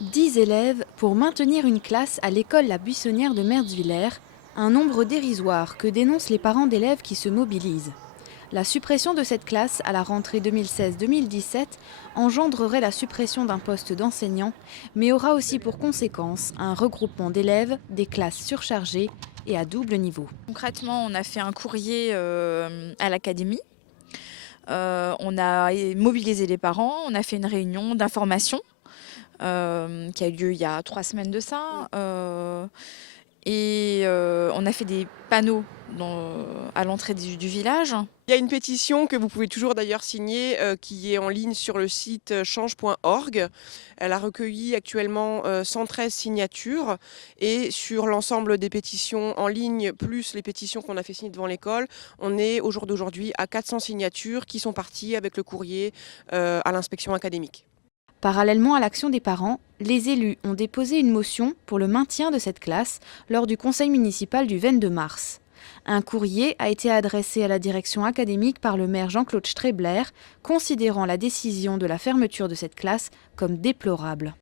10 élèves pour maintenir une classe à l'école La Buissonnière de Mertzwiller, un nombre dérisoire que dénoncent les parents d'élèves qui se mobilisent. La suppression de cette classe à la rentrée 2016-2017 engendrerait la suppression d'un poste d'enseignant, mais aura aussi pour conséquence un regroupement d'élèves, des classes surchargées et à double niveau. Concrètement, on a fait un courrier à l'académie. On a mobilisé les parents, on a fait une réunion d'information qui a eu lieu il y a 3 semaines de ça. On a fait des panneaux à l'entrée du village. Il y a une pétition que vous pouvez toujours d'ailleurs signer qui est en ligne sur le site change.org. Elle a recueilli actuellement 113 signatures et sur l'ensemble des pétitions en ligne plus les pétitions qu'on a fait signer devant l'école, on est au jour d'aujourd'hui à 400 signatures qui sont parties avec le courrier à l'inspection académique. Parallèlement à l'action des parents, les élus ont déposé une motion pour le maintien de cette classe lors du conseil municipal du 22 mars. Un courrier a été adressé à la direction académique par le maire Jean-Claude Strebler, considérant la décision de la fermeture de cette classe comme déplorable.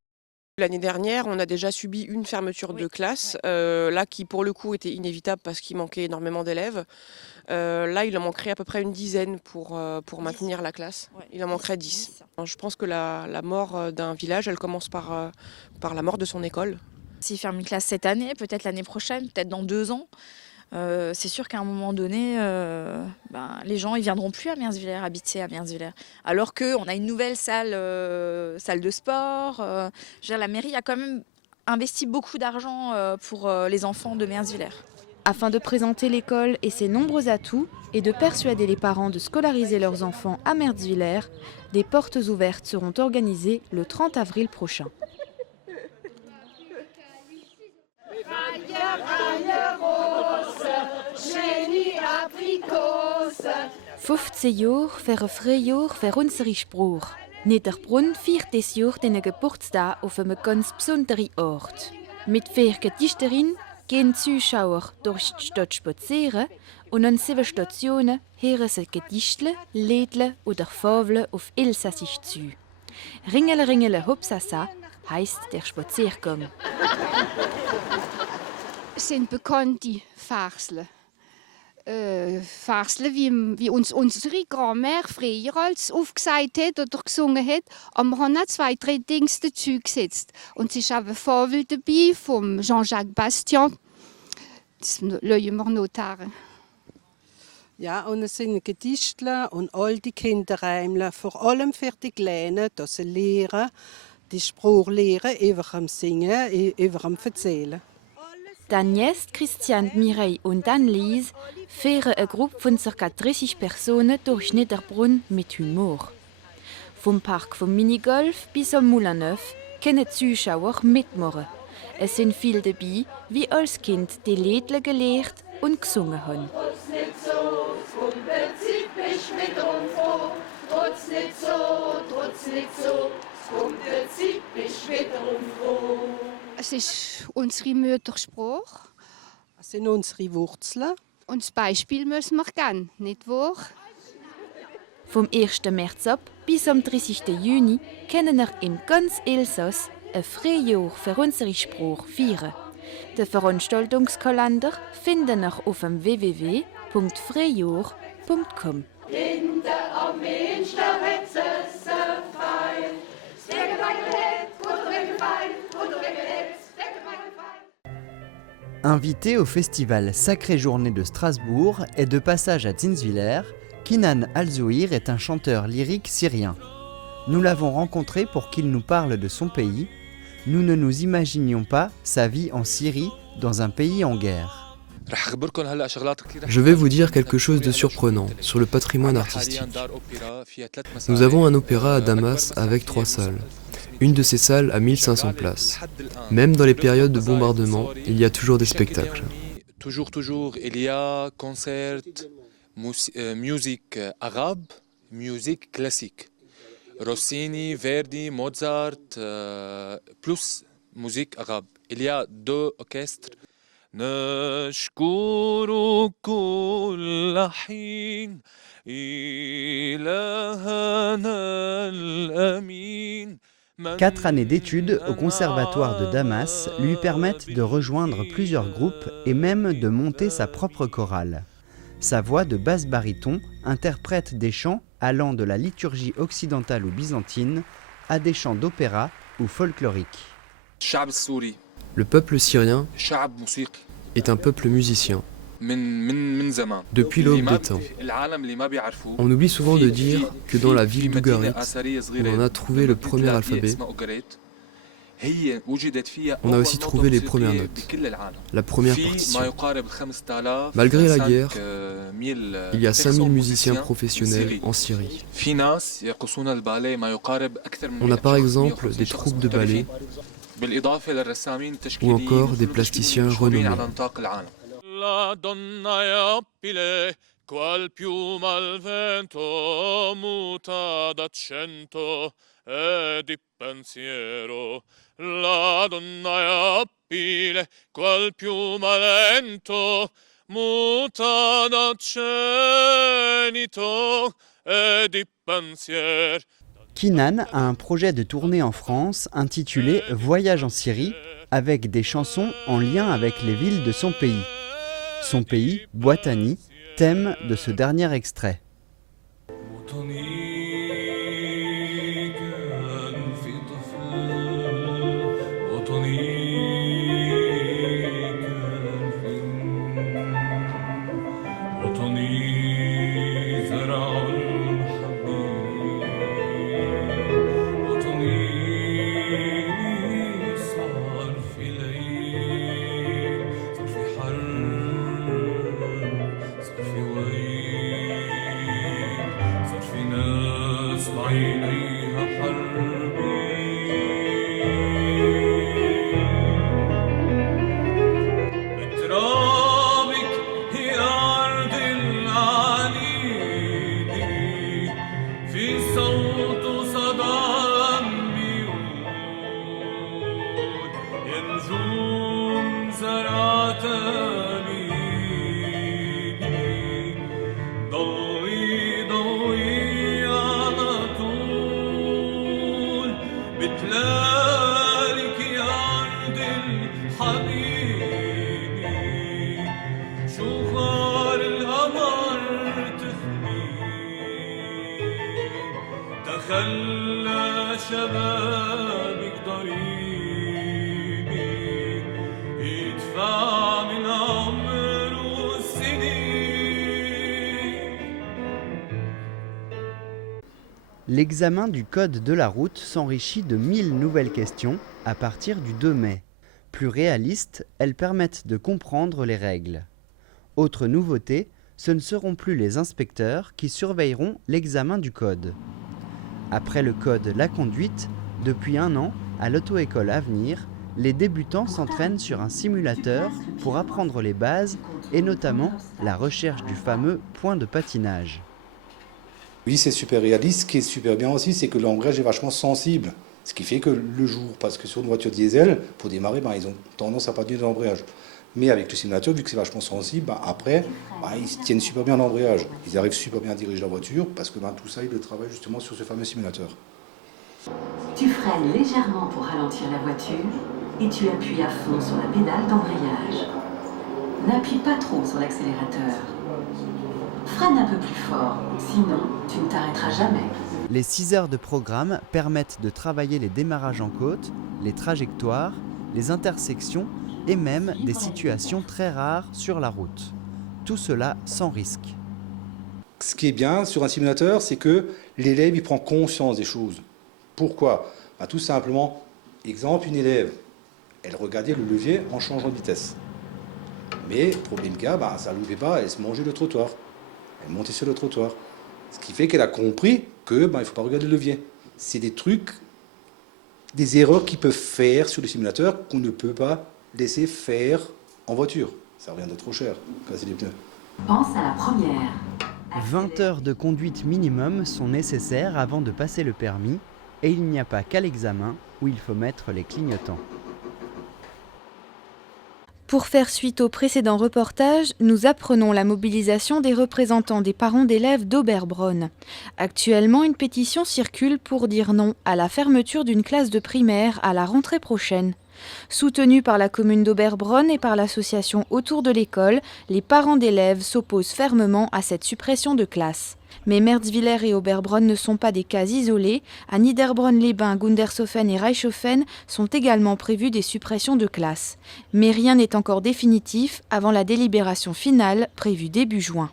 L'année dernière, on a déjà subi une fermeture de classe, là qui pour le coup était inévitable parce qu'il manquait énormément d'élèves. Là, il en manquerait à peu près une dizaine pour maintenir la classe. Il en manquerait 10. Je pense que la mort d'un village, elle commence par la mort de son école. S'ils ferment une classe cette année, peut-être l'année prochaine, peut-être dans 2 ans, c'est sûr qu'à un moment donné, les gens ils viendront plus à Mertzwiller, habiter à Mertzwiller. Alors qu'on a une nouvelle salle de sport. La mairie a quand même investi beaucoup d'argent pour les enfants de Mertzwiller. Afin de présenter l'école et ses nombreux atouts et de persuader les parents de scolariser leurs enfants à Mertzwiller, des portes ouvertes seront organisées le 30 avril prochain. 15 Jahre für Frühjahr für unsere Spruch. Niederbrunn feiert dieses Jahr den Geburtstag auf einem ganz besonderen Ort. Mit 4 Gedichterinnen gehen Zuschauer durch die Stadt spazieren und an 7 Stationen hören sie Gedichtle, Liedle oder Fabeln auf Elsassisch zu. Ringele Ringele Hopsasa heisst der Spaziergang. Es sind bekannte Versle. Versle, wie uns unsere Grand-Mère früher als aufgesagt hat oder gesungen hat. Aber wir haben auch 2, 3 Dings dazu gesetzt. Und es ist auch eine Fabel dabei von Jean-Jacques Bastian. Das lassen wir notieren. Ja, und es sind Gedichte und alte Kinderreimle, vor allem für die Kleinen, dass sie lernen, die Sprache lernen, über dem Singen, über dem Erzählen. Agnès, Christian, Mireille und Anne-Lise führen eine Gruppe von ca. 30 Personen durch Niederbrunn mit Humor. Vom Park vom Minigolf bis am Moulin Neuf können Zuschauer mitmachen. Es sind viele dabei, wie als Kind die Lieder gelehrt und gesungen haben. Es ist unsere Muttersprache. Das sind unsere Wurzeln. Und das Beispiel müssen wir geben, nicht wahr? Vom 1. März ab bis am 30. Juni können wir im ganz Elsass ein Frühjahr für unsere Sprache feiern. Den Veranstaltungskalender finden wir auf dem www.frühjahr.com. Invité au festival Sacrée Journée de Strasbourg et de passage à Zinswiller, Kinan Al-Zouhir est un chanteur lyrique syrien. Nous l'avons rencontré pour qu'il nous parle de son pays. Nous ne nous imaginions pas sa vie en Syrie, dans un pays en guerre. Je vais vous dire quelque chose de surprenant sur le patrimoine artistique. Nous avons un opéra à Damas avec 3 salles. Une de ces salles a 1500 places. Même dans les périodes de bombardement, il y a toujours des spectacles. Toujours, il y a concert, musique arabe, musique classique. Rossini, Verdi, Mozart, plus musique arabe. Il y a 2 orchestres. نشكر كل حين إلهنا الأمين 4 années d'études au conservatoire de Damas lui permettent de rejoindre plusieurs groupes et même de monter sa propre chorale. Sa voix de basse baryton interprète des chants allant de la liturgie occidentale ou byzantine à des chants d'opéra ou folkloriques. Le peuple syrien est un peuple musicien. Depuis l'aube des temps. On oublie souvent de dire que dans la ville d'Ougarit, où on a trouvé le premier alphabet, on a aussi trouvé les premières notes, la première partition. Malgré la guerre, il y a 5000 musiciens professionnels en Syrie. On a par exemple des troupes de ballet ou encore des plasticiens renommés. La donna è abile, qual piuma al vento, muta d'accento e di pensiero. La donna è abile, qual piuma lento, muta d'accento e di pensiero. Kinan a un projet de tournée en France intitulé « Voyage en Syrie » avec des chansons en lien avec les villes de son pays. Son pays, Bouatani, thème de ce dernier extrait. L'examen du code de la route s'enrichit de 1000 nouvelles questions à partir du 2 mai. Plus réalistes, elles permettent de comprendre les règles. Autre nouveauté, ce ne seront plus les inspecteurs qui surveilleront l'examen du code. Après le code La Conduite, depuis 1 an, à l'auto-école Avenir, les débutants s'entraînent sur un simulateur pour apprendre les bases et notamment la recherche du fameux point de patinage. Oui, c'est super réaliste. Ce qui est super bien aussi, c'est que l'embrayage est vachement sensible. Ce qui fait que le jour, parce que sur une voiture diesel, pour démarrer, ils ont tendance à patiner dans l'embrayage. Mais avec le simulateur, vu que c'est vachement sensible, après, ils tiennent super bien l'embrayage. Ils arrivent super bien à diriger la voiture, parce que tout ça, ils le travaillent justement sur ce fameux simulateur. Tu freines légèrement pour ralentir la voiture et tu appuies à fond sur la pédale d'embrayage. N'appuie pas trop sur l'accélérateur. Freine un peu plus fort, sinon tu ne t'arrêteras jamais. Les 6 heures de programme permettent de travailler les démarrages en côte, les trajectoires, les intersections et même des situations très rares sur la route. Tout cela sans risque. Ce qui est bien sur un simulateur, c'est que l'élève il prend conscience des choses. Pourquoi ? Tout simplement, exemple, une élève, elle regardait le levier en changeant de vitesse. Mais, problème qu'il y a, ça ne levait pas, elle se mangeait le trottoir. Elle montait sur le trottoir. Ce qui fait qu'elle a compris qu'il ne faut pas regarder le levier. C'est des trucs, des erreurs qu'ils peuvent faire sur le simulateur qu'on ne peut pas laisser faire en voiture. Ça revient de trop cher, casser les pneus. Pense à la première. 20 heures de conduite minimum sont nécessaires avant de passer le permis et il n'y a pas qu'à l'examen où il faut mettre les clignotants. Pour faire suite au précédent reportage, nous apprenons la mobilisation des représentants des parents d'élèves d'Oberbronn. Actuellement, une pétition circule pour dire non à la fermeture d'une classe de primaire à la rentrée prochaine. Soutenus par la commune d'Oberbronn et par l'association Autour de l'école, les parents d'élèves s'opposent fermement à cette suppression de classe. Mais Mertzwiller et Oberbronn ne sont pas des cas isolés. À Niederbronn-les-Bains, Gundershofen et Reichshofen sont également prévues des suppressions de classes. Mais rien n'est encore définitif avant la délibération finale prévue début juin.